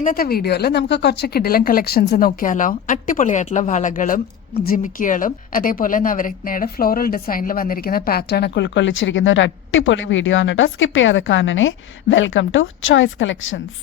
ഇന്നത്തെ വീഡിയോയിൽ നമുക്ക് കുറച്ച് കിടിലൻ കളക്ഷൻസ് നോക്കിയാലോ. അടിപൊളിയായിട്ടുള്ള വളകളും ജിമിക്കികളും അതേപോലെ നവരത്നയുടെ ഫ്ലോറൽ ഡിസൈനിൽ വന്നിരിക്കുന്ന പാറ്റേൺ ഒക്കെ ഉൾക്കൊള്ളിച്ചിരിക്കുന്ന ഒരു അടിപൊളി വീഡിയോ ആണ് കേട്ടോ. സ്കിപ്പ് ചെയ്യാതെ കാണണേ. Welcome to Choice Collections.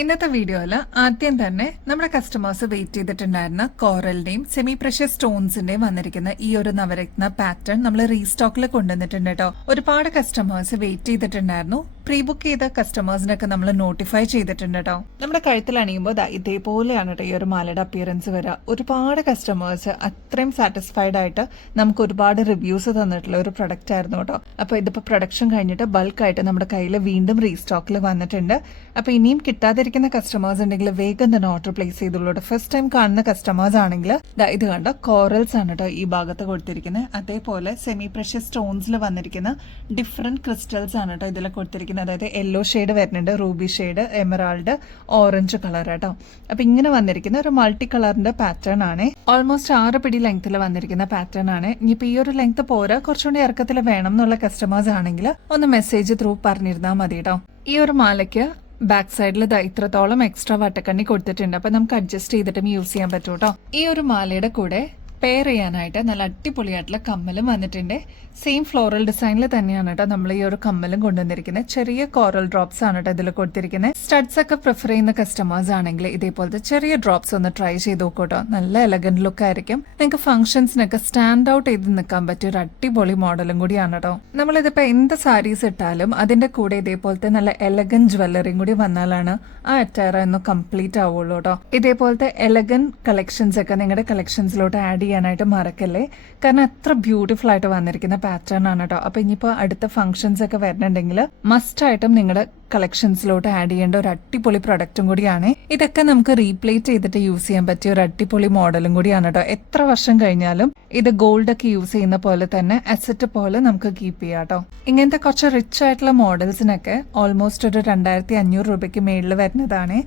ഇന്നത്തെ വീഡിയോയിൽ ആദ്യം തന്നെ നമ്മുടെ കസ്റ്റമേഴ്സ് വെയിറ്റ് ചെയ്തിട്ടുണ്ടായിരുന്ന കോറലിന്റെയും സെമി പ്രഷ്യസ് സ്റ്റോൺസിന്റെയും വന്നിരിക്കുന്ന ഈ ഒരു നവരത്ന പാറ്റേൺ നമ്മൾ റീസ്റ്റോക്കിൽ കൊണ്ടുവന്നിട്ടുണ്ട് കേട്ടോ. ഒരുപാട് കസ്റ്റമേഴ്സ് വെയിറ്റ് ചെയ്തിട്ടുണ്ടായിരുന്നു. പ്രീ ബുക്ക് ചെയ്ത കസ്റ്റമേഴ്സിനൊക്കെ നമ്മൾ നോട്ടിഫൈ ചെയ്തിട്ടുണ്ട് കേട്ടോ. നമ്മുടെ കഴുത്തിൽ അണിയുമ്പോൾ ഇതേപോലെയാണ് കേട്ടോ ഈ ഒരു മാലയുടെ അപ്പിയറൻസ് വരിക. ഒരുപാട് കസ്റ്റമേഴ്സ് അത്രയും സാറ്റിസ്ഫൈഡ് ആയിട്ട് നമുക്ക് ഒരുപാട് റിവ്യൂസ് തന്നിട്ടുള്ള ഒരു പ്രൊഡക്റ്റ് ആയിരുന്നു കേട്ടോ. അപ്പൊ ഇതിപ്പോ പ്രൊഡക്ഷൻ കഴിഞ്ഞിട്ട് ബൾക്കായിട്ട് നമ്മുടെ കയ്യിൽ വീണ്ടും റീസ്റ്റോക്കിൽ വന്നിട്ടുണ്ട്. അപ്പൊ ഇനിയും കിട്ടാതിരിക്കുന്ന കസ്റ്റമേഴ്സ് ഉണ്ടെങ്കിൽ വേഗം തന്നെ ഓർഡർ പ്ലേസ് ചെയ്തുള്ളൂ. ഫസ്റ്റ് ടൈം കാണുന്ന കസ്റ്റമേഴ്സ് ആണെങ്കിൽ ഇത് കണ്ട കോറൽസ് ആണ് കേട്ടോ ഈ ഭാഗത്ത് കൊടുത്തിരിക്കുന്നത്. അതേപോലെ സെമി പ്രഷ്യസ് സ്റ്റോൺസിൽ വന്നിരിക്കുന്ന ഡിഫറെന്റ് ക്രിസ്റ്റൽസ് ആണ് കേട്ടോ ഇതിൽ കൊടുത്തിരിക്കുന്നത്. അതായത് യെല്ലോ ഷെയ്ഡ് വരുന്നുണ്ട്, Ruby shade, emerald, orange colour കേട്ടോ. അപ്പൊ ഇങ്ങനെ വന്നിരിക്കുന്ന ഒരു മൾട്ടി കളറിന്റെ പാറ്റേൺ ആണ്. ഓൾമോസ്റ്റ് 6 പിടി ലെങ്ത്തിൽ വന്നിരിക്കുന്ന പാറ്റേൺ ആണ്. ഇനിയിപ്പോ ഈ ഒരു ലെങ്ത് പോരാ, കുറച്ചുകൂടി ഇറക്കത്തിൽ വേണം എന്നുള്ള കസ്റ്റമേഴ്സ് ആണെങ്കിൽ ഒന്ന് മെസ്സേജ് ത്രൂ പറഞ്ഞിരുന്നാൽ മതി കേട്ടോ. ഈ ഒരു മാലയ്ക്ക് ബാക്ക് സൈഡിൽ ഇത്രത്തോളം എക്സ്ട്രാ വട്ടക്കണ്ണി കൊടുത്തിട്ടുണ്ട്. അപ്പൊ നമുക്ക് അഡ്ജസ്റ്റ് ചെയ്തിട്ടും യൂസ് ചെയ്യാൻ പറ്റും കേട്ടോ. ഈ ഒരു മാലയുടെ കൂടെ പെയർ ചെയ്യാനായിട്ട് നല്ല അടിപൊളിയായിട്ടുള്ള കമ്മലും വന്നിട്ടുണ്ട്. സെയിം ഫ്ലോറൽ ഡിസൈനിൽ തന്നെയാണ് കേട്ടോ നമ്മൾ ഈ ഒരു കമ്മലും കൊണ്ടുവന്നിരിക്കുന്നത്. ചെറിയ കോറൽ ഡ്രോപ്സ് ആണ് കേട്ടോ ഇതിൽ കൊടുത്തിരിക്കുന്നത്. സ്റ്റഡ്സ് ഒക്കെ പ്രിഫർ ചെയ്യുന്ന കസ്റ്റമേഴ്സ് ആണെങ്കിൽ ഇതേപോലത്തെ ചെറിയ ഡ്രോപ്സ് ഒന്ന് ട്രൈ ചെയ്ത് നോക്കൂട്ടോ. നല്ല എലഗന്റ് ലുക്ക് ആയിരിക്കും. നിങ്ങൾക്ക് ഫംഗ്ഷൻസിനൊക്കെ സ്റ്റാൻഡ് ഔട്ട് ചെയ്ത് നിൽക്കാൻ പറ്റിയ ഒരു അടിപൊളി മോഡലും കൂടിയാണ് കേട്ടോ. നമ്മളിതിപ്പോ എന്ത് സാരീസ് ഇട്ടാലും അതിന്റെ കൂടെ ഇതേപോലത്തെ നല്ല എലഗന്റ് ജ്വല്ലറിയും കൂടി വന്നാലാണ് ആ അറ്റയർ ഒന്ന് കംപ്ലീറ്റ് ആവുള്ളൂ കേട്ടോ. ഇതേപോലത്തെ എലഗന്റ് കളക്ഷൻസ് ഒക്കെ നിങ്ങളുടെ കളക്ഷൻസിലോട്ട് ആഡ് ചെയ്യാനായിട്ട് മറക്കല്ലേ. കാരണം അത്ര ബ്യൂട്ടിഫുൾ ആയിട്ട് വന്നിരിക്കുന്ന പാറ്റേൺ ആണ് കേട്ടോ. അപ്പൊ ഇനിയിപ്പോ അടുത്ത ഫംഗ്ഷൻസ് ഒക്കെ വരുന്നുണ്ടെങ്കിൽ മസ്റ്റ് ആയിട്ടും നിങ്ങളുടെ കളക്ഷൻസിലോട്ട് ആഡ് ചെയ്യേണ്ട ഒരു അടിപൊളി പ്രൊഡക്റ്റും കൂടിയാണ്. ഇതൊക്കെ നമുക്ക് റീപ്ലേറ്റ് ചെയ്തിട്ട് യൂസ് ചെയ്യാൻ പറ്റിയ ഒരു അടിപൊളി മോഡലും കൂടിയാണ് കേട്ടോ. എത്ര വർഷം കഴിഞ്ഞാലും ഇത് ഗോൾഡ് ഒക്കെ യൂസ് ചെയ്യുന്ന പോലെ തന്നെ അസറ്റ് പോലെ നമുക്ക് കീപ്പ് ചെയ്യാം കേട്ടോ. ഇങ്ങനത്തെ കുറച്ച് റിച്ച് ആയിട്ടുള്ള മോഡൽസിനൊക്കെ ഓൾമോസ്റ്റ് ഒരു 2500 രൂപയ്ക്ക് മേളിൽ വരുന്നതാണ്.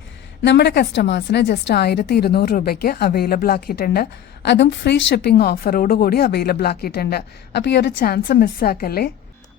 നമ്മുടെ കസ്റ്റമേഴ്സിന് ജസ്റ്റ് 1200 രൂപയ്ക്ക് അവൈലബിൾ ആക്കിയിട്ടുണ്ട്. അതും ഫ്രീ ഷിപ്പിംഗ് ഓഫറോട് കൂടി അവൈലബിൾ ആക്കിയിട്ടുണ്ട്. അപ്പൊ ഈ ഒരു ചാൻസ് മിസ്സാക്കല്ലേ.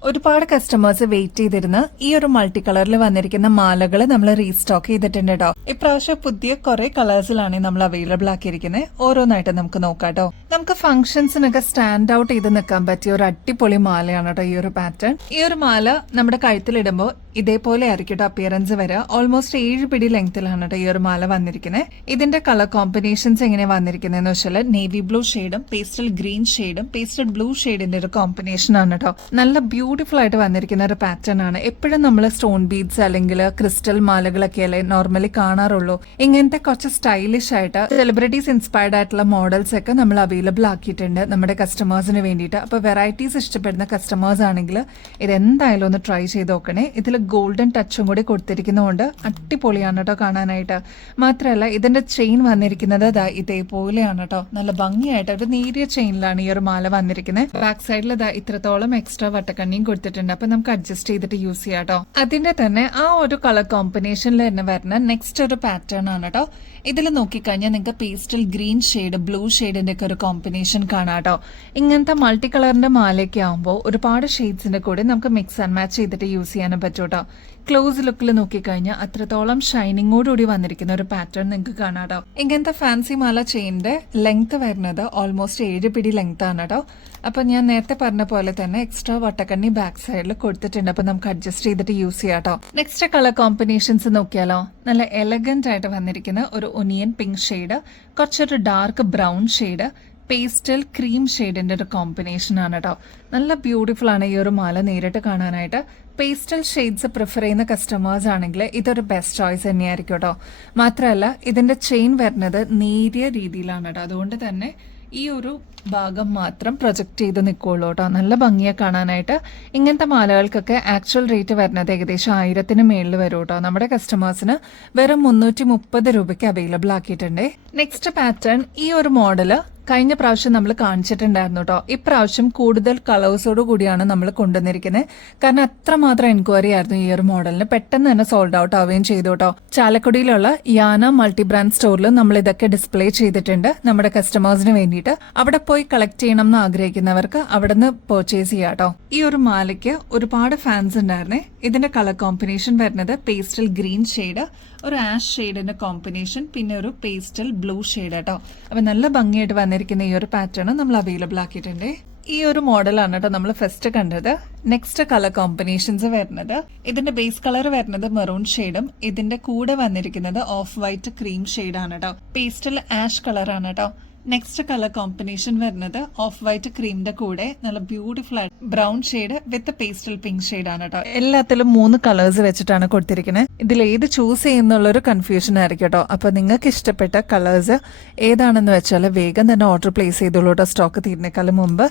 ഒരുപാട് കസ്റ്റമേഴ്സ് വെയിറ്റ് ചെയ്തിരുന്ന ഈ ഒരു മൾട്ടി കളറിൽ വന്നിരിക്കുന്ന മാലകൾ നമ്മൾ റീസ്റ്റോക്ക് ചെയ്തിട്ടുണ്ട് കേട്ടോ. ഇപ്രാവശ്യം പുതിയ കുറെ കളേഴ്സിലാണ് നമ്മൾ അവൈലബിൾ ആക്കിയിരിക്കുന്നത്. ഓരോന്നായിട്ട് നമുക്ക് നോക്കാം കേട്ടോ. നമുക്ക് ഫംഗ്ഷൻസിനൊക്കെ സ്റ്റാൻഡ് ഔട്ട് ചെയ്ത് നിൽക്കാൻ പറ്റിയ ഒരു അടിപൊളി മാലയാണ് കേട്ടോ ഈ ഒരു പാറ്റേൺ. ഈ ഒരു മാല നമ്മുടെ കഴുത്തിലിടുമ്പോൾ ഇതേപോലെ ആയിരിക്കും കേട്ടോ അപ്പിയറൻസ് വരിക. ഓൾമോസ്റ്റ് 7 പിടി ലെങ്ത്തിലാണ് കേട്ടോ ഈ ഒരു മാല വന്നിരിക്കുന്നത്. ഇതിന്റെ കളർ കോമ്പിനേഷൻസ് എങ്ങനെ വന്നിരിക്കുന്നതെന്ന് വെച്ചാൽ നേവി ബ്ലൂ ഷെയ്ഡും പേസ്റ്റൽ ഗ്രീൻ ഷെയ്ഡും പേസ്റ്റൽ ബ്ലൂ ഷെയ്ഡിന്റെ ഒരു കോമ്പിനേഷൻ ആണ് കേട്ടോ. നല്ല ബ്യൂട്ടിഫുൾ ആയിട്ട് വന്നിരിക്കുന്ന ഒരു പാറ്റേൺ ആണ്. എപ്പോഴും നമ്മൾ സ്റ്റോൺ ബീഡ്സ് അല്ലെങ്കിൽ ക്രിസ്റ്റൽ മാലകളൊക്കെ അല്ലേ നോർമലി കാണാറുള്ളൂ. ഇങ്ങനത്തെ കുറച്ച് സ്റ്റൈലിഷ് ആയിട്ട് സെലിബ്രിറ്റീസ് ഇൻസ്പയർഡ് ആയിട്ടുള്ള മോഡൽസ് ഒക്കെ നമ്മൾ അവൈലബിൾ ആക്കിയിട്ടുണ്ട് നമ്മുടെ കസ്റ്റമേഴ്സിന് വേണ്ടിയിട്ട്. അപ്പൊ വെറൈറ്റീസ് ഇഷ്ടപ്പെടുന്ന കസ്റ്റമേഴ്സ് ആണെങ്കിൽ ഇത് എന്തായാലും ഒന്ന് ട്രൈ ചെയ്ത് നോക്കണേ. ഇതിൽ ഗോൾഡൻ ടച്ചും കൂടി കൊടുത്തിരിക്കുന്നതുകൊണ്ട് അടിപൊളിയാണ് കേട്ടോ കാണാനായിട്ട്. മാത്രമല്ല ഇതിന്റെ ചെയിൻ വന്നിരിക്കുന്നത് ഇതേപോലെയാണ് കേട്ടോ. നല്ല ഭംഗിയായിട്ട് ഒരു നേരിയ ചെയിനിലാണ് ഈ ഒരു മാല വന്നിരിക്കുന്നത്. ബാക്ക് സൈഡിൽ ഇത്രത്തോളം എക്സ്ട്രാ വട്ടക്കണ്ണിയും കൊടുത്തിട്ടുണ്ട്. അപ്പൊ നമുക്ക് അഡ്ജസ്റ്റ് ചെയ്തിട്ട് യൂസ് ചെയ്യാം കേട്ടോ. അതിന്റെ തന്നെ ആ ഒരു കളർ കോമ്പിനേഷനിൽ തന്നെ വരുന്ന നെക്സ്റ്റ് ഒരു പാറ്റേൺ ആണ് കേട്ടോ. ഇതിൽ നോക്കിക്കഴിഞ്ഞാൽ നിങ്ങൾക്ക് പേസ്റ്റൽ ഗ്രീൻ ഷെയ്ഡ് ബ്ലൂ ഷെയ്ഡിന്റെ ഒക്കെ ഒരു കോമ്പിനേഷൻ കാണാം കേട്ടോ. ഇങ്ങനത്തെ മൾട്ടി കളറിന്റെ മാലയൊക്കെ ആകുമ്പോൾ ഒരുപാട് ഷെയ്ഡ്സിന്റെ കൂടെ നമുക്ക് മിക്സ് ആൻഡ് മാച്ച് ചെയ്തിട്ട് യൂസ് ചെയ്യാനും പറ്റും കേട്ടോ. ക്ലോസ് ലുക്കിൽ നോക്കിക്കഴിഞ്ഞാൽ അത്രത്തോളം ഷൈനിങ്ങോടുകൂടി വന്നിരിക്കുന്ന ഒരു പാറ്റേൺ നിങ്ങൾക്ക് കാണാം കേട്ടോ. ഇങ്ങനത്തെ ഫാൻസി മാല ചെയിന്റെ ലെങ്ത് വരുന്നത് ഓൾമോസ്റ്റ് 7 പിടി ലെങ്ത് ആണ് കേട്ടോ. അപ്പൊ ഞാൻ നേരത്തെ പറഞ്ഞ പോലെ തന്നെ എക്സ്ട്രാ വട്ടക്കണ്ണി ബാക്ക് സൈഡിൽ കൊടുത്തിട്ടുണ്ട്. അപ്പൊ നമുക്ക് അഡ്ജസ്റ്റ് ചെയ്തിട്ട് യൂസ് ചെയ്യാം കേട്ടോ. നെക്സ്റ്റ് കളർ കോമ്പിനേഷൻസ് നോക്കിയാലോ. നല്ല എലഗന്റ് ആയിട്ട് വന്നിരിക്കുന്ന ഒരു ഒനിയൻ പിങ്ക് ഷെയ്ഡ്, കുറച്ചൊരു dark brown shade, pastel cream ഷെയ്ഡിന്റെ ഒരു കോമ്പിനേഷൻ ആണ് കേട്ടോ. നല്ല ബ്യൂട്ടിഫുൾ ആണ് ഈ ഒരു മാല നേരിട്ട് കാണാനായിട്ട്. പേസ്റ്റൽ ഷെയ്ഡ്സ് പ്രിഫർ ചെയ്യുന്ന കസ്റ്റമേഴ്സ് ആണെങ്കിൽ ഇതൊരു ബെസ്റ്റ് ചോയ്സ് തന്നെയായിരിക്കും കേട്ടോ. മാത്രമല്ല ഇതിന്റെ ചെയിൻ വരുന്നത് നേരിയ രീതിയിലാണ് കേട്ടോ. അതുകൊണ്ട് തന്നെ ഈ ഒരു ഭാഗം മാത്രം പ്രൊജക്ട് ചെയ്ത് നിൽക്കുള്ളൂ കേട്ടോ. നല്ല ഭംഗിയെ കാണാനായിട്ട്. ഇങ്ങനത്തെ മാലകൾക്കൊക്കെ ആക്ച്വൽ റേറ്റ് വരുന്നത് ഏകദേശം 1000-ന് മേളിൽ വരും കേട്ടോ. നമ്മുടെ കസ്റ്റമേഴ്സിന് വെറും 330 രൂപയ്ക്ക് അവൈലബിൾ ആക്കിയിട്ടുണ്ട്. നെക്സ്റ്റ് പാറ്റേൺ ഈ ഒരു മോഡല് കഴിഞ്ഞ പ്രാവശ്യം നമ്മൾ കാണിച്ചിട്ടുണ്ടായിരുന്നു കേട്ടോ. ഇപ്രാവശ്യം കൂടുതൽ കളേഴ്സോട് കൂടിയാണ് നമ്മൾ കൊണ്ടുവന്നിരിക്കുന്നത്. കാരണം അത്രമാത്രം എൻക്വയറി ആയിരുന്നു ഈ ഒരു മോഡലിന്. പെട്ടെന്ന് തന്നെ സോൾഡ് ഔട്ട് ആവുകയും ചെയ്തു കേട്ടോ. ചാലക്കുടിയിലുള്ള യാന മൾട്ടി ബ്രാൻഡ് സ്റ്റോറിൽ നമ്മൾ ഇതൊക്കെ ഡിസ്പ്ലേ ചെയ്തിട്ടുണ്ട് നമ്മുടെ കസ്റ്റമേഴ്സിന് വേണ്ടിയിട്ട്. അവിടെ പോയി കളക്ട് ചെയ്യണം എന്ന് ആഗ്രഹിക്കുന്നവർക്ക് അവിടെ നിന്ന് പർച്ചേസ് ചെയ്യാം കേട്ടോ. ഈ ഒരു മാലയ്ക്ക് ഒരുപാട് ഫാൻസ് ഉണ്ടായിരുന്നേ. ഇതിന്റെ കളർ കോമ്പിനേഷൻ വരുന്നത് പേസ്റ്റൽ ഗ്രീൻ ഷെയ്ഡ്, ഒരു ആഷ് ഷെയ്ഡിന്റെ കോമ്പിനേഷൻ, പിന്നെ ഒരു പേസ്റ്റൽ ബ്ലൂ ഷെയ്ഡ് കേട്ടോ. അപ്പൊ നല്ല ഭംഗിയായിട്ട് വന്നിരിക്കുന്ന ഈ ഒരു പാറ്റേൺ നമ്മൾ അവൈലബിൾ ആക്കിയിട്ടുണ്ട്. ഈ ഒരു മോഡലാണ് കേട്ടോ നമ്മൾ ഫസ്റ്റ് കണ്ടത്. നെക്സ്റ്റ് കളർ കോമ്പിനേഷൻസ് വരുന്നത്, ഇതിന്റെ ബേസ് കളർ വരുന്നത് മെറൂൺ ഷെയ്ഡും ഇതിന്റെ കൂടെ വന്നിരിക്കുന്നത് ഓഫ് വൈറ്റ് ക്രീം ഷെയ്ഡാണ് കേട്ടോ. പേസ്റ്റൽ ആഷ് കളറാണ് കേട്ടോ. നെക്സ്റ്റ് കളർ കോമ്പിനേഷൻ വരുന്നത് ഓഫ് വൈറ്റ് ക്രീമിന്റെ കൂടെ നല്ല ബ്യൂട്ടിഫുൾ ആയിട്ട് ബ്രൗൺ ഷെയ്ഡ് വിത്ത് പേസ്റ്റൽ പിങ്ക് ഷെയ്ഡ് ആണ് കേട്ടോ. എല്ലാത്തിലും 3 കളേഴ്സ് വെച്ചിട്ടാണ് കൊടുത്തിരിക്കുന്നത്. ഇതിൽ ഏത് ചൂസ് ചെയ്യുന്നുള്ളൊരു കൺഫ്യൂഷൻ ആയിരിക്കും കേട്ടോ. അപ്പൊ നിങ്ങൾക്ക് ഇഷ്ടപ്പെട്ട കളേഴ്സ് ഏതാണെന്ന് വെച്ചാൽ വേഗം തന്നെ ഓർഡർ പ്ലേസ് ചെയ്തോളൂ കേട്ടോ. സ്റ്റോക്ക് തീരുന്നേക്കാളും മുമ്പ്.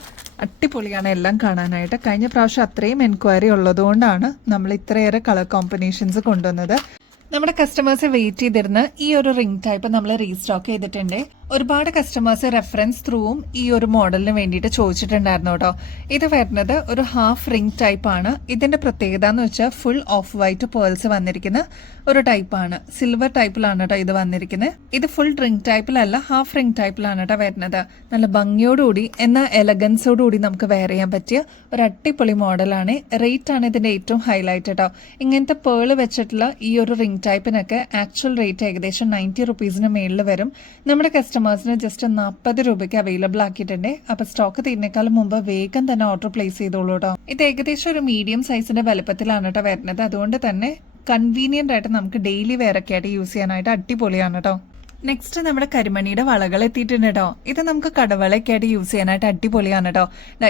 അടിപൊളിയാണ് എല്ലാം കാണാനായിട്ട്. കഴിഞ്ഞ പ്രാവശ്യം അത്രയും എൻക്വയറി ഉള്ളതുകൊണ്ടാണ് നമ്മൾ ഇത്രയേറെ കളർ കോമ്പിനേഷൻസ് കൊണ്ടുവന്നത്. നമ്മുടെ കസ്റ്റമേഴ്സ് വെയിറ്റ് ചെയ്തിരുന്ന ഈ ഒരു റിംഗ് ടൈപ്പ് നമ്മൾ റീസ്റ്റോക്ക് ചെയ്തിട്ടുണ്ട്. ഒരുപാട് കസ്റ്റമേഴ്സ് റെഫറൻസ് ത്രൂവും ഈ ഒരു മോഡലിന് വേണ്ടിയിട്ട് ചോദിച്ചിട്ടുണ്ടായിരുന്നു കേട്ടോ. ഇത് വരുന്നത് ഒരു ഹാഫ് റിംഗ് ടൈപ്പ് ആണ്. ഇതിന്റെ പ്രത്യേകത എന്ന് വെച്ചാൽ ഫുൾ ഓഫ് വൈറ്റ് പേൾസ് വന്നിരിക്കുന്ന ഒരു ടൈപ്പാണ്. സിൽവർ ടൈപ്പിലാണ് കേട്ടോ ഇത് വന്നിരിക്കുന്നത്. ഇത് ഫുൾ റിംഗ് ടൈപ്പിലല്ല, ഹാഫ് റിംഗ് ടൈപ്പിലാണ് കേട്ടോ വരുന്നത്. നല്ല ഭംഗിയോടുകൂടി എന്നാൽ എലഗൻസോടുകൂടി നമുക്ക് വെയർ ചെയ്യാൻ പറ്റിയ ഒരു അടിപൊളി മോഡലാണ്. റേറ്റ് ആണ് ഇതിന്റെ ഏറ്റവും ഹൈലൈറ്റ് കേട്ടോ. ഇങ്ങനത്തെ പേള് വെച്ചിട്ടുള്ള ഈ ഒരു റിംഗ് ടൈപ്പിനൊക്കെ ആക്ച്വൽ റേറ്റ് ഏകദേശം 90 റുപ്പീസിന് മേളിൽ വരും. നമ്മുടെ കസ്റ്റമേഴ്സിന് ജസ്റ്റ് 40 രൂപയ്ക്ക് അവൈലബിൾ ആക്കിയിട്ടുണ്ട്. അപ്പൊ സ്റ്റോക്ക് തീരുന്നേക്കാളും മുമ്പ് വേഗം തന്നെ ഓർഡർ പ്ലേസ് ചെയ്തോളൂ കേട്ടോ. ഇത് ഏകദേശം ഒരു മീഡിയം സൈസിന്റെ വലുപ്പത്തിലാണ് കേട്ടോ വരുന്നത്. അതുകൊണ്ട് തന്നെ കൺവീനിയന്റ് ആയിട്ട് നമുക്ക് ഡെയിലി വെയർ ഒക്കെ ആയിട്ട് യൂസ് ചെയ്യാനായിട്ട് അടിപൊളിയാണ് കേട്ടോ. നെക്സ്റ്റ് നമ്മുടെ കരിമണിയുടെ വളകൾ എത്തിയിട്ടുണ്ട് കേട്ടോ. ഇത് നമുക്ക് കടവളയൊക്കെ ആയിട്ട് യൂസ് ചെയ്യാനായിട്ട് അടിപൊളിയാണ് കേട്ടോ.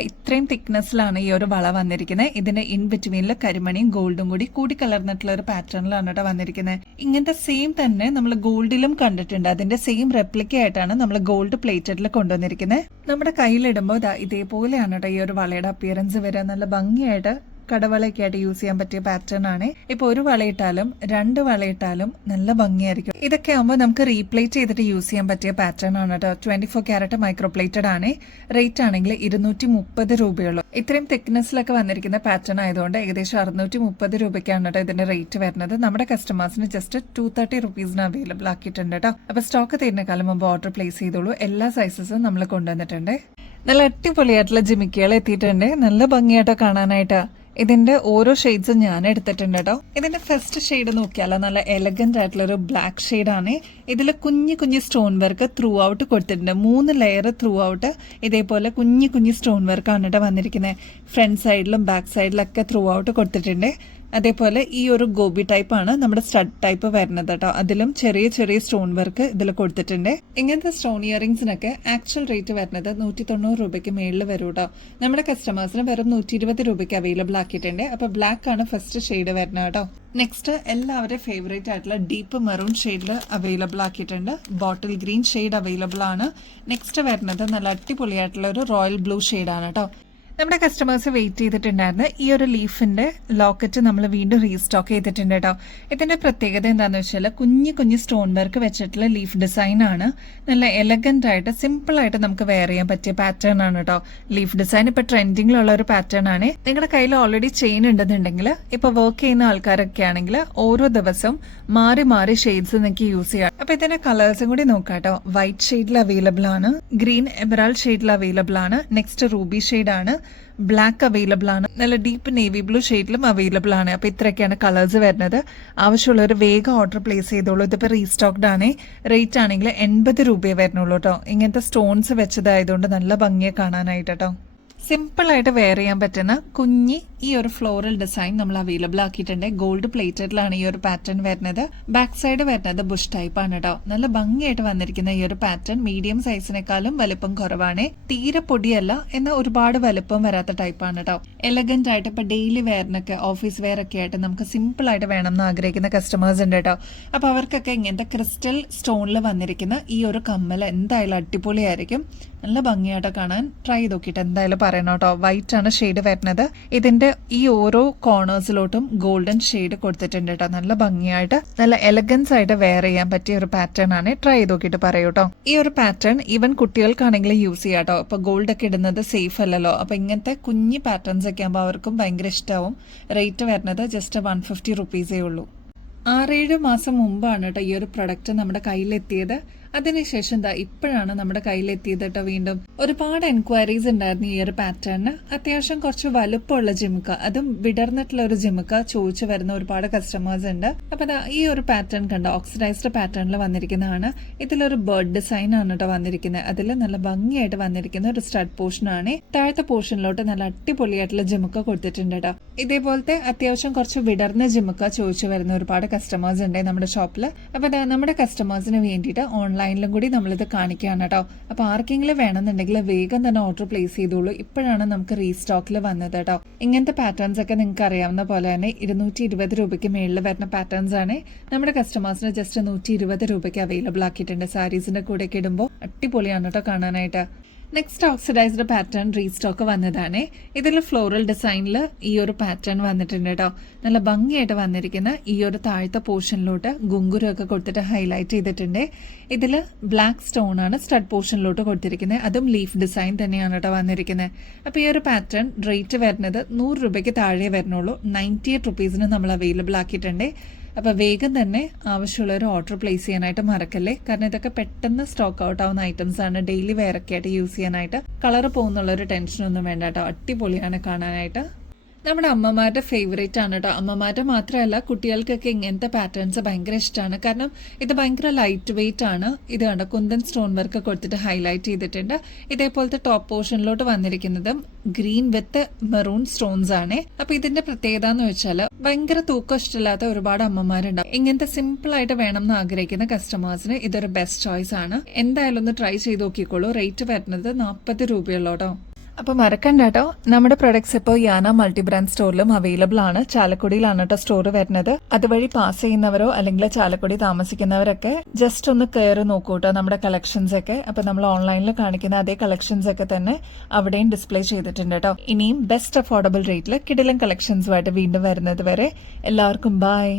ഇത്രയും തിക്നെസ്സിലാണ് ഈ ഒരു വള വന്നിരിക്കുന്നത്. ഇതിന്റെ ഇൻ ബിറ്റ്വീനിൽ കരിമണിയും ഗോൾഡും കൂടി കലർന്നിട്ടുള്ള ഒരു പാറ്റേണിലാണ് കേട്ടോ വന്നിരിക്കുന്നത്. ഇങ്ങനത്തെ സെയിം തന്നെ നമ്മൾ ഗോൾഡിലും കണ്ടിട്ടുണ്ട്. അതിന്റെ സെയിം റെപ്ലിക്ക ആയിട്ടാണ് നമ്മൾ ഗോൾഡ് പ്ലേറ്റഡിൽ കൊണ്ടുവന്നിരിക്കുന്നത്. നമ്മുടെ കയ്യിലിടുമ്പോൾ ഇതേപോലെയാണ് കേട്ടോ ഈ ഒരു വളയുടെ അപ്പിയറൻസ് വരിക. നല്ല ഭംഗിയായിട്ട് കടവളയൊക്കെ ആയിട്ട് യൂസ് ചെയ്യാൻ പറ്റിയ പാറ്റേൺ ആണ്. ഇപ്പൊ ഒരു വളയിട്ടാലും 2 വളയിട്ടാലും നല്ല ഭംഗിയായിരിക്കും. ഇതൊക്കെ ആകുമ്പോൾ നമുക്ക് റീപ്ലേറ്റ് ചെയ്തിട്ട് യൂസ് ചെയ്യാൻ പറ്റിയ പാറ്റേൺ ആണ് കേട്ടോ. 24 ക്യാരറ്റ് മൈക്രോപ്ലേറ്റഡ് ആണ്. റേറ്റ് ആണെങ്കിൽ 230 രൂപയുള്ളൂ. ഇത്രയും തിക്നെസ്സിലൊക്കെ വന്നിരിക്കുന്ന പാറ്റേൺ ആയതുകൊണ്ട് ഏകദേശം 630 രൂപയ്ക്കാണ് കേട്ടോ ഇതിന്റെ റേറ്റ് വരുന്നത്. നമ്മുടെ കസ്റ്റമേഴ്സിന് ജസ്റ്റ് 230 റുപ്പീസിന് അവൈലബിൾ ആക്കിയിട്ടുണ്ട് കേട്ടോ. അപ്പൊ സ്റ്റോക്ക് തീരുന്നേക്കാളും മുമ്പ് ഓർഡർ പ്ലേസ് ചെയ്തോളൂ. എല്ലാ സൈസസും നമ്മൾ കൊണ്ടുവന്നിട്ടുണ്ട്. നല്ല അടിപൊളിയായിട്ടുള്ള ജിമിക്കുകൾ എത്തിയിട്ടുണ്ട്. നല്ല ഭംഗിയായിട്ടോ കാണാനായിട്ട്. ഇതിന്റെ ഓരോ ഷെയ്ഡ്സും ഞാൻ എടുത്തിട്ടുണ്ട് കേട്ടോ. ഇതിന്റെ ഫസ്റ്റ് ഷെയ്ഡ് നോക്കിയാലോ നല്ല എലഗന്റ് ആയിട്ടുള്ള ഒരു ബ്ലാക്ക് ഷെയ്ഡാണ്. ഇതിൽ കുഞ്ഞു സ്റ്റോൺ വർക്ക് ത്രൂ ഔട്ട് കൊടുത്തിട്ടുണ്ട്. 3 ലെയർ ത്രൂ ഔട്ട് ഇതേപോലെ കുഞ്ഞു സ്റ്റോൺ വർക്കാണ് കേട്ടോ വന്നിരിക്കുന്നത്. ഫ്രണ്ട് സൈഡിലും ബാക്ക് സൈഡിലൊക്കെ ത്രൂ ഔട്ട് കൊടുത്തിട്ടുണ്ട്. അതേപോലെ ഈ ഒരു ഗോബി ടൈപ്പ് ആണ് നമ്മുടെ സ്റ്റഡ് ടൈപ്പ് വരുന്നത് കേട്ടോ. അതിലും ചെറിയ സ്റ്റോൺ വർക്ക് ഇതിൽ കൊടുത്തിട്ടുണ്ട്. ഇങ്ങനത്തെ സ്റ്റോൺ ഇയറിംഗ്സിനൊക്കെ ആക്ച്വൽ റേറ്റ് വരുന്നത് 190 രൂപയ്ക്ക് മേളിൽ വരും കേട്ടോ. നമ്മുടെ കസ്റ്റമേഴ്സിന് വെറും 120 രൂപയ്ക്ക് അവൈലബിൾ ആക്കിയിട്ടുണ്ട്. അപ്പൊ ബ്ലാക്ക് ആണ് ഫസ്റ്റ് ഷെയ്ഡ് വരുന്നത് കേട്ടോ. നെക്സ്റ്റ് എല്ലാവരുടെയും ഫേവറേറ്റ് ആയിട്ടുള്ള ഡീപ്പ് മെറൂൺ ഷെയ്ഡിൽ അവൈലബിൾ ആക്കിയിട്ടുണ്ട്. ബോട്ടിൽ ഗ്രീൻ ഷെയ്ഡ് അവൈലബിൾ ആണ്. നെക്സ്റ്റ് വരുന്നത് നല്ല അടിപൊളിയായിട്ടുള്ള ഒരു റോയൽ ബ്ലൂ ഷെയ്ഡാണ് കേട്ടോ. നമ്മുടെ കസ്റ്റമേഴ്സ് വെയിറ്റ് ചെയ്തിട്ടുണ്ടായിരുന്നു. ഈ ഒരു ലീഫിന്റെ ലോക്കറ്റ് നമ്മൾ വീണ്ടും റീസ്റ്റോക്ക് ചെയ്തിട്ടുണ്ട് കേട്ടോ. ഇതിന്റെ പ്രത്യേകത എന്താണെന്ന് വെച്ചാൽ കുഞ്ഞു സ്റ്റോൺ വർക്ക് വെച്ചിട്ടുള്ള ലീഫ് ഡിസൈൻ ആണ്. നല്ല എലഗന്റ് ആയിട്ട് സിമ്പിൾ ആയിട്ട് നമുക്ക് വെയർ ചെയ്യാൻ പറ്റിയ പാറ്റേൺ ആണ് കേട്ടോ. ലീഫ് ഡിസൈൻ ഇപ്പൊ ട്രെൻഡിങ്ങിലുള്ള ഒരു പാറ്റേൺ ആണ്. നിങ്ങളുടെ കയ്യിൽ ഓൾറെഡി ചെയിൻ ഉണ്ടെന്നുണ്ടെങ്കിൽ ഇപ്പൊ വർക്ക് ചെയ്യുന്ന ആൾക്കാരൊക്കെ ആണെങ്കിൽ ഓരോ ദിവസം മാറി ഷെയ്ഡ്സ് നിങ്ങൾക്ക് യൂസ് ചെയ്യാം. അപ്പൊ ഇതിന്റെ കളേഴ്സും കൂടി നോക്കാം കേട്ടോ. വൈറ്റ് ഷെയ്ഡിൽ അവൈലബിൾ ആണ്, ഗ്രീൻ എമറാൾഡ് ഷെയ്ഡിൽ അവൈലബിൾ ആണ്, നെക്സ്റ്റ് റൂബി ഷെയ്ഡ് ആണ്, ബ്ലാക്ക് അവൈലബിൾ ആണ്, നല്ല ഡീപ്പ് നേവി ബ്ലൂ ഷെയ്ഡിലും അവൈലബിൾ ആണ്. അപ്പൊ ഇത്രയൊക്കെയാണ് കളേഴ്സ് വരുന്നത്. ആവശ്യമുള്ളവർ വേഗം ഓർഡർ പ്ലേസ് ചെയ്തോളൂ. ഇതിപ്പോ റീസ്റ്റോക്ഡ് ആണ്. റേറ്റ് ആണെങ്കിൽ 80 രൂപയെ വരുന്നുള്ളൂ കേട്ടോ. ഇങ്ങനത്തെ സ്റ്റോൺസ് വെച്ചതായതുകൊണ്ട് നല്ല ഭംഗിയെ കാണാനായിട്ട് കേട്ടോ. സിമ്പിൾ ആയിട്ട് വെയർ ചെയ്യാൻ പറ്റുന്ന ഈ ഒരു ഫ്ലോറൽ ഡിസൈൻ നമ്മൾ അവൈലബിൾ ആക്കിയിട്ടുണ്ട്. ഗോൾഡ് പ്ലേറ്റഡിലാണ് ഈ ഒരു പാറ്റേൺ വരുന്നത്. ബാക്ക് സൈഡ് വരുന്നത് ബുഷ് ടൈപ്പ് ആണ് കേട്ടോ. നല്ല ഭംഗിയായിട്ട് വന്നിരിക്കുന്ന ഈ ഒരു പാറ്റേൺ മീഡിയം സൈസിനേക്കാളും വലുപ്പം കുറവാണ്. തീരെ പൊടിയല്ല, എന്നാൽ ഒരുപാട് വലുപ്പം വരാത്ത ടൈപ്പാണ് കേട്ടോ. എലഗന്റ് ആയിട്ട് ഇപ്പൊ ഡെയിലി വെയറിനൊക്കെ ഓഫീസ് വെയർ ഒക്കെ ആയിട്ട് നമുക്ക് സിമ്പിൾ ആയിട്ട് വേണം എന്ന് ആഗ്രഹിക്കുന്ന കസ്റ്റമേഴ്സ് ഉണ്ട് കേട്ടോ. അപ്പൊ അവർക്കൊക്കെ ഇങ്ങനത്തെ ക്രിസ്റ്റൽ സ്റ്റോണിൽ വന്നിരിക്കുന്ന ഈ ഒരു കമ്മൽ എന്തായാലും അടിപൊളിയായിരിക്കും. നല്ല ഭംഗിയായിട്ട് കാണാൻ. ട്രൈ ചെയ്ത് നോക്കിയിട്ട് എന്തായാലും പറയണം കേട്ടോ. വൈറ്റ് ആണ് ഷെയ്ഡ് വരുന്നത്. ഇതിന്റെ ഈ ഓരോ കോർണേഴ്സിലോട്ടും ഗോൾഡൻ ഷെയ്ഡ് കൊടുത്തിട്ടുണ്ട് കേട്ടോ. നല്ല ഭംഗിയായിട്ട് നല്ല എലഗൻസ് ആയിട്ട് വെയർ ചെയ്യാൻ പറ്റിയ ഒരു പാറ്റേൺ ആണ്. ട്രൈ ചെയ്ത് നോക്കിയിട്ട് പറയൂ കേട്ടോ. ഈ ഒരു പാറ്റേൺ ഈവൻ കുട്ടികൾക്കാണെങ്കിലും യൂസ് ചെയ്യാം കേട്ടോ. ഇപ്പൊ ഗോൾഡ് ഒക്കെ ഇടുന്നത് സേഫ് അല്ലല്ലോ. അപ്പൊ ഇങ്ങനത്തെ കുഞ്ഞു പാറ്റേൺസ് ഒക്കെ ആകുമ്പോൾ അവർക്കും ഭയങ്കര ഇഷ്ടമാവും. റേറ്റ് വരുന്നത് ജസ്റ്റ് 150 റുപ്പീസേ ഉള്ളൂ. 6-7 മാസം മുമ്പാണ് കേട്ടോ ഈ ഒരു പ്രൊഡക്റ്റ് നമ്മുടെ കയ്യിലെത്തിയത്. അതിനുശേഷം ദാ ഇപ്പോഴാണ് നമ്മുടെ കയ്യിലെത്തിയത് കേട്ടോ. വീണ്ടും ഒരുപാട് എൻക്വയറീസ് ഉണ്ടായിരുന്നു ഈ ഒരു പാറ്റേണിന്. അത്യാവശ്യം കുറച്ച് വലുപ്പമുള്ള ജിമുക്ക, അതും വിടർന്നിട്ടുള്ള ഒരു ജിമുക്ക ചോദിച്ചു വരുന്ന ഒരുപാട് കസ്റ്റമേഴ്സ് ഉണ്ട്. അപ്പൊ ദാ ഈ ഒരു പാറ്റേൺ കണ്ടോ, ഓക്സിഡൈസ്ഡ് പാറ്റേണിൽ വന്നിരിക്കുന്നതാണ്. ഇതിലൊരു ബേർഡ് ഡിസൈൻ ആണ് കേട്ടോ വന്നിരിക്കുന്നത്. അതിൽ നല്ല ഭംഗിയായിട്ട് വന്നിരിക്കുന്ന ഒരു സ്റ്റഡ് പോർഷൻ ആണ്. താഴത്തെ പോർഷനിലോട്ട് നല്ല അടിപൊളിയായിട്ടുള്ള ജിമുക്ക കൊടുത്തിട്ടുണ്ട് കേട്ടോ. ഇതേപോലത്തെ അത്യാവശ്യം കുറച്ച് വിടർന്ന ജിമുക്ക ചോദിച്ചു വരുന്ന ഒരുപാട് കസ്റ്റമേഴ്സ് ഉണ്ട് നമ്മുടെ ഷോപ്പിൽ. അപ്പൊ നമ്മുടെ കസ്റ്റമേഴ്സിന് വേണ്ടിയിട്ട് ഓൺലൈനിലും കൂടി നമ്മളിത് കാണിക്കുകയാണ് കേട്ടോ. അപ്പൊ ആർക്കെങ്കിലും വേണമെന്നുണ്ടെങ്കിൽ വേഗം തന്നെ ഓർഡർ പ്ലേസ് ചെയ്തോളൂ. ഇപ്പോഴാണ് നമുക്ക് റീസ്റ്റോക്കിൽ വന്നത് കേട്ടോ. ഇങ്ങനത്തെ പാറ്റേൺസ് ഒക്കെ നിങ്ങൾക്ക് അറിയാവുന്ന പോലെ തന്നെ 220 രൂപയ്ക്ക് മേളിൽ വരുന്ന പാറ്റേൺസ് ആണ് നമ്മുടെ കസ്റ്റമേഴ്സിന് ജസ്റ്റ് 120 രൂപയ്ക്ക് അവൈലബിൾ ആക്കിയിട്ടുണ്ട്. സാരീസിന്റെ കൂടെ ഒക്കെ ഇടുമ്പോൾ അടിപൊളിയാണ് കേട്ടോ കാണാനായിട്ട്. നെക്സ്റ്റ് ഓക്സിഡൈസ്ഡ് പാറ്റേൺ റീസ്റ്റോക്ക് വന്നതാണ്. ഇതിൽ ഫ്ലോറൽ ഡിസൈനിൽ ഈ ഒരു പാറ്റേൺ വന്നിട്ടുണ്ട് കേട്ടോ. നല്ല ഭംഗിയായിട്ട് വന്നിരിക്കുന്ന ഈ ഒരു താഴത്തെ പോർഷനിലോട്ട് ഗുങ്കുരു ഒക്കെ കൊടുത്തിട്ട് ഹൈലൈറ്റ് ചെയ്തിട്ടുണ്ട്. ഇതിൽ ബ്ലാക്ക് സ്റ്റോൺ ആണ് സ്റ്റഡ് പോർഷനിലോട്ട് കൊടുത്തിരിക്കുന്നത്. അതും ലീഫ് ഡിസൈൻ തന്നെയാണ് കേട്ടോ വന്നിരിക്കുന്നത്. അപ്പൊ ഈ ഒരു പാറ്റേൺ റേറ്റ് വരുന്നത് 100 രൂപയ്ക്ക് താഴെ വരുന്നുള്ളൂ. 98 റുപ്പീസിന് നമ്മൾ അവൈലബിൾ ആക്കിയിട്ടുണ്ട്. അപ്പൊ വേഗം തന്നെ ആവശ്യമുള്ളവർ ഓർഡർ പ്ലേസ് ചെയ്യാനായിട്ട് മറക്കല്ലേ. കാരണം ഇതൊക്കെ പെട്ടെന്ന് സ്റ്റോക്ക് ഔട്ട് ആവുന്ന ഐറ്റംസ് ആണ്. ഡെയിലി വെയർ ഒക്കെ ആയിട്ട് യൂസ് ചെയ്യാനായിട്ട് കളർ പോകുന്നുള്ള ഒരു ടെൻഷനൊന്നും വേണ്ട കേട്ടോ. അടിപൊളിയാണ് കാണാനായിട്ട്. നമ്മുടെ അമ്മമാരുടെ ഫേവറേറ്റ് ആണ് കേട്ടോ. അമ്മമാരുടെ മാത്രമല്ല, കുട്ടികൾക്കൊക്കെ ഇങ്ങനത്തെ പാറ്റേൺസ് ഭയങ്കര ഇഷ്ടമാണ്. കാരണം ഇത് ഭയങ്കര ലൈറ്റ് വെയിറ്റ് ആണ്. ഇത് കണ്ടോ, കുന്തൻ സ്റ്റോൺ വർക്ക് കൊടുത്തിട്ട് ഹൈലൈറ്റ് ചെയ്തിട്ടുണ്ട്. ഇതേപോലത്തെ ടോപ്പ് പോർഷനിലോട്ട് വന്നിരിക്കുന്നതും ഗ്രീൻ വിത്ത് മെറൂൺ സ്റ്റോൺസ് ആണ്. അപ്പൊ ഇതിന്റെ പ്രത്യേകത എന്ന് വെച്ചാൽ ഭയങ്കര തൂക്കം ഇഷ്ടമില്ലാത്ത ഒരുപാട് അമ്മമാരുണ്ടാവും. ഇങ്ങനത്തെ സിമ്പിൾ ആയിട്ട് വേണം എന്ന് ആഗ്രഹിക്കുന്ന കസ്റ്റമേഴ്സിന് ഇതൊരു ബെസ്റ്റ് ചോയ്സ് ആണ്. എന്തായാലും ഒന്ന് ട്രൈ ചെയ്ത് നോക്കിക്കോളൂ. റേറ്റ് വരുന്നത് 40 രൂപയുള്ളൂ കേട്ടോ. അപ്പൊ മറക്കണ്ട കേട്ടോ, നമ്മുടെ പ്രൊഡക്ട്സ് ഇപ്പോൾ യാന മൾട്ടി ബ്രാൻഡ് സ്റ്റോറിലും അവൈലബിൾ ആണ്. ചാലക്കുടിയിലാണ് കേട്ടോ സ്റ്റോർ വരുന്നത്. അതുവഴി പാസ് ചെയ്യുന്നവരോ അല്ലെങ്കിൽ ചാലക്കുടി താമസിക്കുന്നവരൊക്കെ ജസ്റ്റ് ഒന്ന് കയറി നോക്കൂ കേട്ടോ നമ്മുടെ കളക്ഷൻസ് ഒക്കെ. അപ്പൊ നമ്മൾ ഓൺലൈനിൽ കാണിക്കുന്ന അതേ കളക്ഷൻസ് ഒക്കെ തന്നെ അവിടെയും ഡിസ്പ്ലേ ചെയ്തിട്ടുണ്ട് കേട്ടോ. ഇനിയും ബെസ്റ്റ് അഫോർഡബിൾ റേറ്റിൽ കിടിലൻ കളക്ഷൻസുമായിട്ട് വീണ്ടും വരുന്നത് വരെ എല്ലാവർക്കും ബൈ.